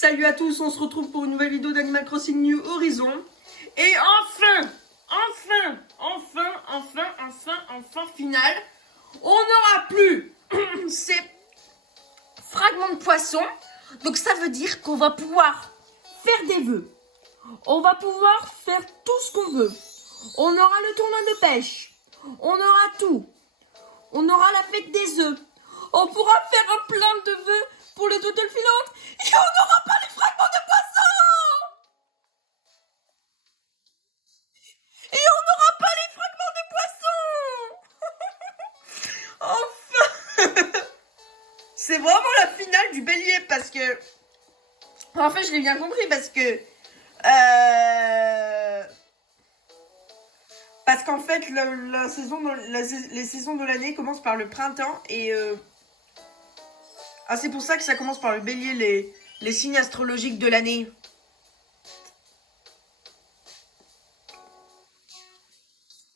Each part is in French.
Salut à tous, on se retrouve pour une nouvelle vidéo d'Animal Crossing New Horizon. Et enfin, final, on n'aura plus ces fragments de poisson. Donc ça veut dire qu'on va pouvoir faire des vœux. On va pouvoir faire tout ce qu'on veut. On aura le tournoi de pêche. On aura tout. On aura la fête des œufs. On pourra faire plein de vœux pour les toutelles filantes. Et on n'aura pas les fragments de poisson. Et on n'aura pas les fragments de poisson. Enfin. C'est vraiment la finale du bélier parce que... En fait, je l'ai bien compris parce que... Parce qu'en fait, les saisons de l'année commencent par le printemps et... Ah, c'est pour ça que ça commence par le bélier, les signes astrologiques de l'année.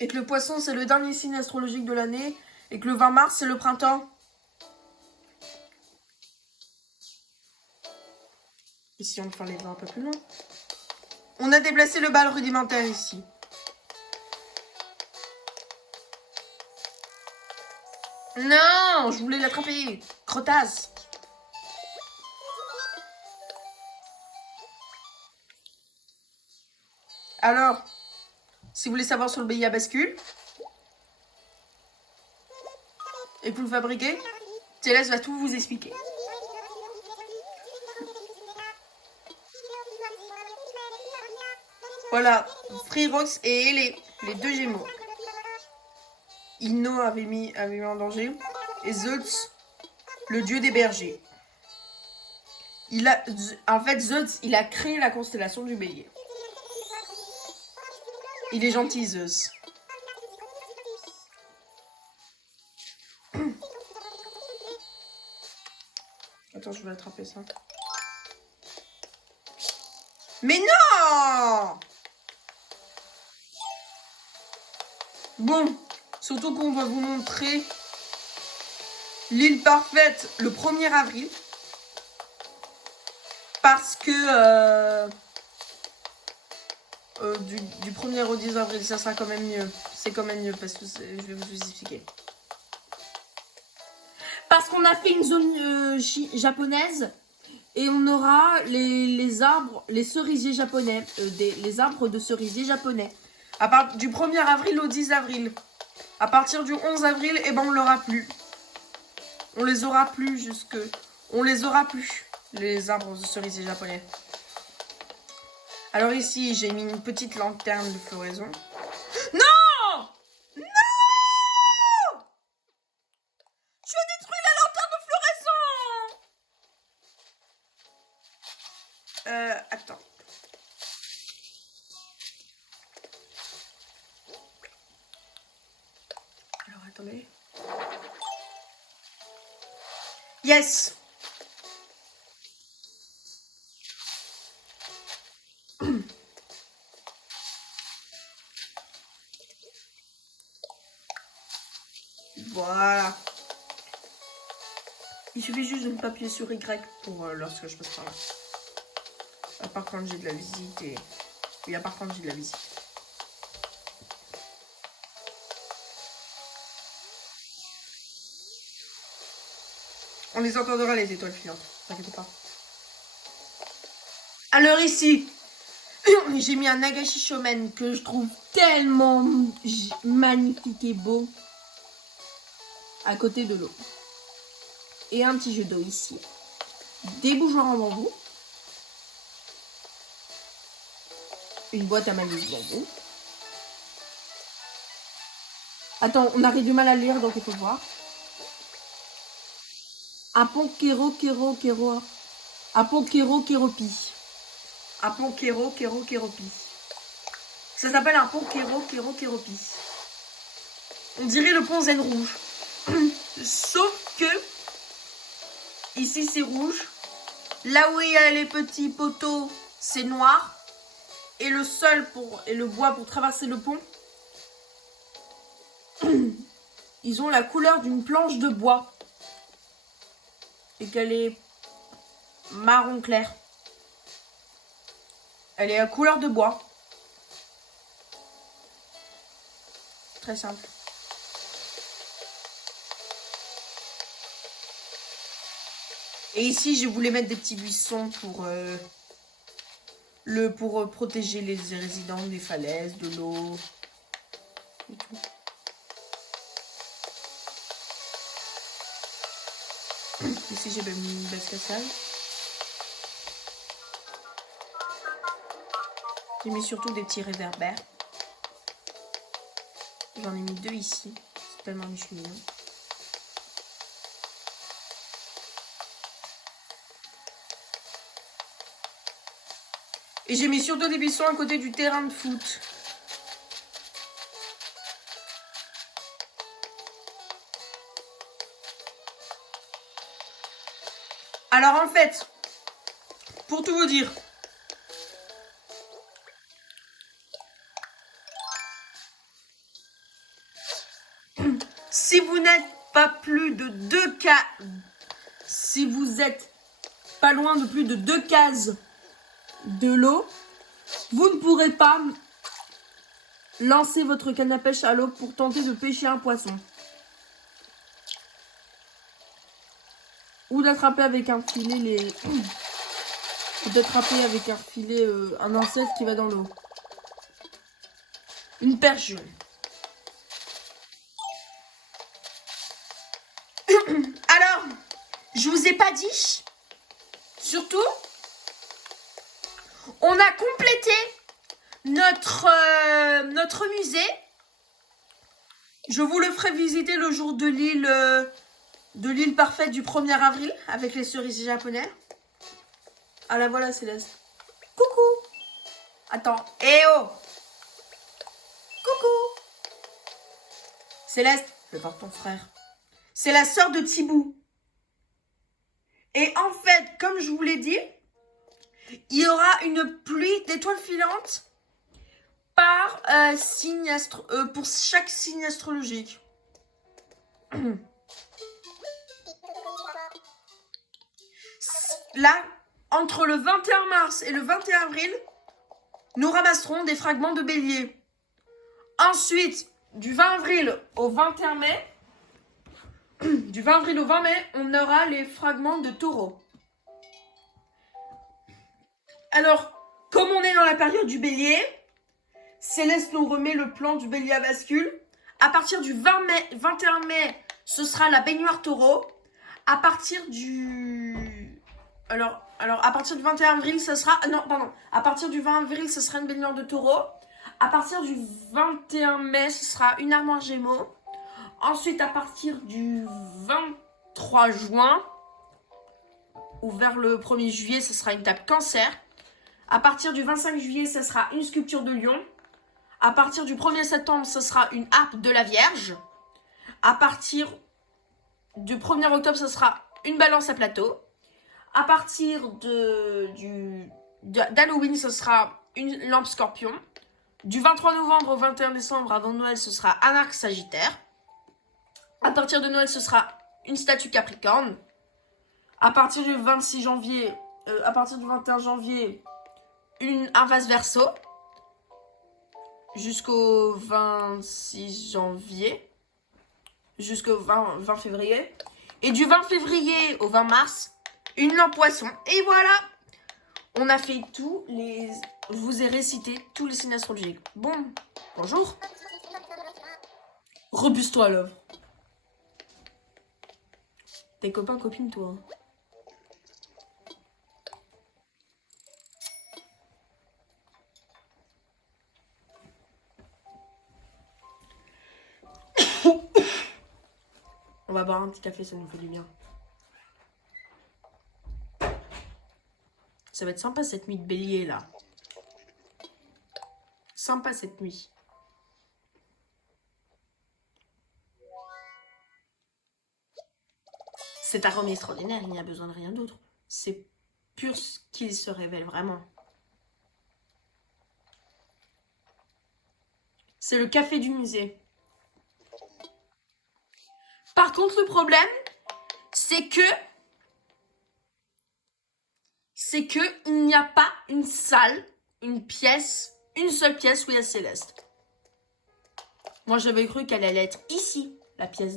Et que le poisson, c'est le dernier signe astrologique de l'année. Et que le 20 mars, c'est le printemps. Ici, on va les voir un peu plus loin. On a déplacé le bal rudimentaire ici. Non, je voulais l'attraper. Crotasse. Alors, si vous voulez savoir sur le bélier à bascule, et que vous le fabriquez, Céleste va tout vous expliquer. Voilà, Freerox et les deux gémeaux. Inno avait mis en danger. Et Zeus, le dieu des bergers. En fait, Zeus, il a créé la constellation du bélier. Il est gentil, Zeus. Attends, je vais attraper ça. Mais non! Bon, surtout qu'on va vous montrer l'île parfaite le 1er avril. Parce que du 1er au 10 avril, ça sera quand même mieux. C'est quand même mieux parce que je vais vous expliquer. Parce qu'on a fait une zone japonaise et on aura les arbres, les cerisiers japonais, les arbres de cerisiers japonais. À partir du 1er avril au 10 avril. À partir du 11 avril, eh ben on l'aura plus. On les aura plus jusque... On les aura plus, les arbres de cerisier japonais. Alors ici, j'ai mis une petite lanterne de floraison. Non! Non! Tu as détruit la lanterne de floraison! Attends. Alors, attendez. Yes! Voilà. Il suffit juste de ne pas appuyer sur Y pour lorsque je passe par là. À part quand j'ai de la visite et... Oui, à part quand j'ai de la visite. On les entendra les étoiles filantes. T'inquiète pas. Alors ici, j'ai mis un Nagashi Shomen que je trouve tellement magnifique et beau. À côté de l'eau. Et un petit jeu d'eau ici. Des bougeoirs en bambou. Une boîte à manille bambou. Attends, on a du mal à lire, donc il faut voir. Apon Kero Keropi. Apon Kero Keropi. Ça s'appelle un pont Keropi. On dirait le pont Zen rouge. Sauf que ici c'est rouge. Là où il y a les petits poteaux, c'est noir. Et le sol et le bois pour traverser le pont, ils ont la couleur d'une planche de bois. Et qu'elle est marron clair. Elle est à couleur de bois. Très simple. Et ici, je voulais mettre des petits buissons pour protéger les résidents des falaises, de l'eau et tout. Ici, j'ai mis une base cassale. J'ai mis surtout des petits réverbères. J'en ai mis 2 ici. C'est tellement mignon. Et j'ai mis surtout des buissons à côté du terrain de foot. Alors en fait, pour tout vous dire, si vous n'êtes pas plus de 2 cas, si vous êtes pas loin de plus de 2 cases de l'eau, vous ne pourrez pas lancer votre canne à pêche à l'eau pour tenter de pêcher un poisson. Ou d'attraper avec un filet d'attraper avec un filet un insecte qui va dans l'eau. Une perche jaune. Alors, je vous ai pas dit, surtout, on a complété notre musée. Je vous le ferai visiter le jour de l'île parfaite du 1er avril avec les cerisiers japonais. Ah la voilà Céleste. Coucou. Attends. Eh oh. Coucou. Céleste, fais voir ton frère. C'est la sœur de Thibou. Et en fait, comme je vous l'ai dit, il y aura une pluie d'étoiles filantes par signe pour chaque signe astrologique. Là, entre le 21 mars et le 21 avril, nous ramasserons des fragments de bélier. Ensuite, du 20 avril au 21 mai, du 20 avril au 20 mai, on aura les fragments de taureau. Alors, comme on est dans la période du bélier, Céleste nous remet le plan du bélier à bascule. À partir du 21 mai, ce sera la baignoire taureau. À partir du... Alors, à partir du 21 avril, ce sera... Non, pardon. À partir du 20 avril, ce sera une baignoire de taureau. À partir du 21 mai, ce sera une armoire gémeaux. Ensuite, à partir du 23 juin, ou vers le 1er juillet, ce sera une table cancer. À partir du 25 juillet, ce sera une sculpture de lion. À partir du 1er septembre, ce sera une harpe de la Vierge. À partir du 1er octobre, ce sera une balance à plateau. À partir d'Halloween, ce sera une lampe scorpion. Du 23 novembre au 21 décembre, avant Noël, ce sera un arc sagittaire. À partir de Noël, ce sera une statue capricorne. À partir du 26 janvier, à partir du 21 janvier, un vase verso. Jusqu'au 26 janvier. Jusqu'au 20 février. Et du 20 février au 20 mars, une lampe poisson. Et voilà, on a fait tous les... Je vous ai récité tous les signes astrologiques. Bon, bonjour. Repuse-toi, love. Tes copains, copines, toi. On va boire un petit café, ça nous fait du bien. Ça va être sympa cette nuit de bélier là. Sympa cette nuit. Cet arôme extraordinaire, il n'y a besoin de rien d'autre. C'est pur ce qu'il se révèle vraiment. C'est le café du musée. Par contre, le problème, c'est que il n'y a pas une salle une seule pièce où il y a Céleste. Moi, j'avais cru qu'elle allait être ici, la pièce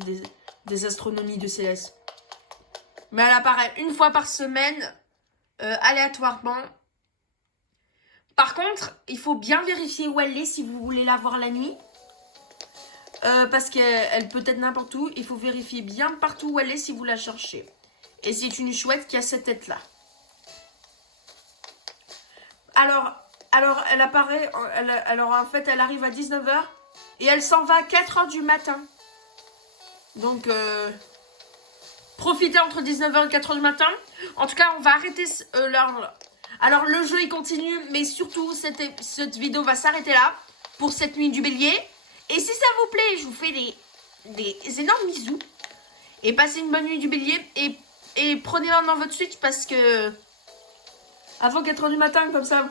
des astronomies de Céleste. Mais elle apparaît une fois par semaine, aléatoirement. Par contre, il faut bien vérifier où elle est si vous voulez la voir la nuit. Parce qu'elle peut être n'importe où. Il faut vérifier bien partout où elle est si vous la cherchez. Et c'est une chouette qui a cette tête-là. Alors, elle apparaît... Alors, en fait, elle arrive à 19h. Et elle s'en va à 4h du matin. Donc, profitez entre 19h et 4h du matin. En tout cas, on va arrêter l'heure. Alors, le jeu, il continue. Mais surtout, cette vidéo va s'arrêter là. Pour cette nuit du bélier. Et si ça vous plaît, je vous fais des énormes bisous. Et passez une bonne nuit du bélier. Et prenez-la dans votre suite parce que... Avant 4h du matin, comme ça...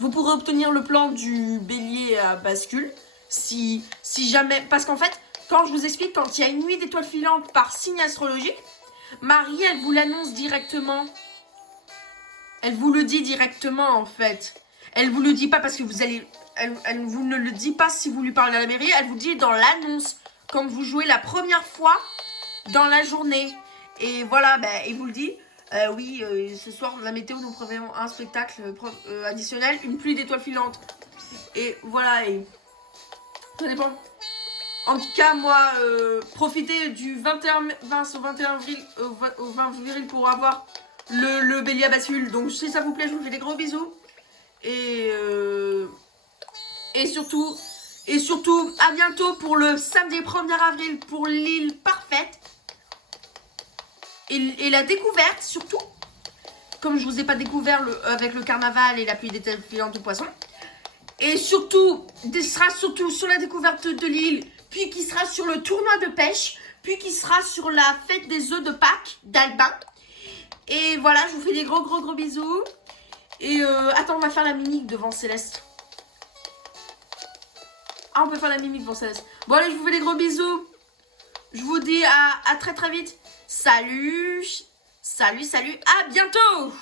Vous pourrez obtenir le plan du bélier à bascule. Si jamais... Parce qu'en fait, quand je vous explique, quand il y a une nuit d'étoiles filantes par signe astrologique, Marie, elle vous l'annonce directement. Elle vous le dit directement, en fait. Elle vous le dit pas parce que vous allez... Elle vous ne le dit pas si vous lui parlez à la mairie. Elle vous dit dans l'annonce. Quand vous jouez la première fois dans la journée. Et voilà, ben, il vous le dit. Oui, ce soir, la météo nous prévient un spectacle additionnel. Une pluie d'étoiles filantes. Et voilà, et... Ça dépend. En tout cas, moi, profitez du 21 avril au 20 avril pour avoir le bélier à bascule. Donc, si ça vous plaît, je vous fais des gros bisous. Et surtout, à bientôt pour le samedi 1er avril pour l'île parfaite. Et la découverte, surtout. Comme je vous ai pas découvert avec le carnaval et la pluie d'étoiles filantes de poissons. Et surtout, sera surtout sur la découverte de l'île, puis qui sera sur le tournoi de pêche, puis qui sera sur la fête des œufs de Pâques d'Albin. Et voilà, je vous fais des gros bisous. Et attends, on va faire la mimique devant Céleste. Ah, on peut faire la mimique devant Céleste. Bon, allez, je vous fais des gros bisous. Je vous dis à très vite. Salut, à bientôt.